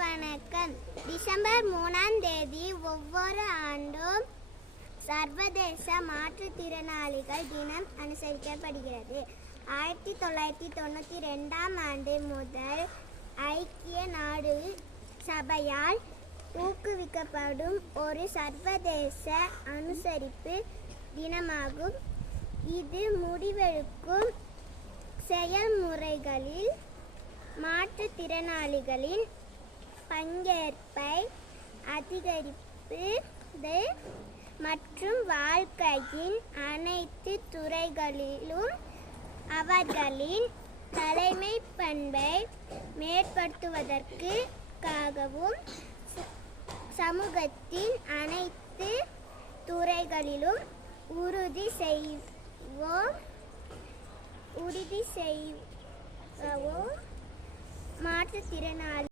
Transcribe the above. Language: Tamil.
வணக்கம். டிசம்பர் 3ஆம் தேதி ஒவ்வொரு ஆண்டும் சர்வதேச மாற்றுத்திறனாளிகள் தினம் அனுசரிக்கப்படுகிறது. 1992ஆம் ஆண்டு முதல் ஐக்கிய நாடு சபையால் ஊக்குவிக்கப்படும் ஒரு சர்வதேச அனுசரிப்பு தினமாகும். இது முடிவெடுக்கும் செயல்முறைகளில் மாற்றுத்திறனாளிகளின் பங்கேற்பை அதிகரிப்பது மற்றும் வாழ்க்கையின் அனைத்து துறைகளிலும் அவர்களின் தலைமை பண்பை மேம்படுத்துவதற்காகவும் சமூகத்தின் அனைத்து துறைகளிலும் உறுதி செய்வோம். மாற்றுத்திறனாளி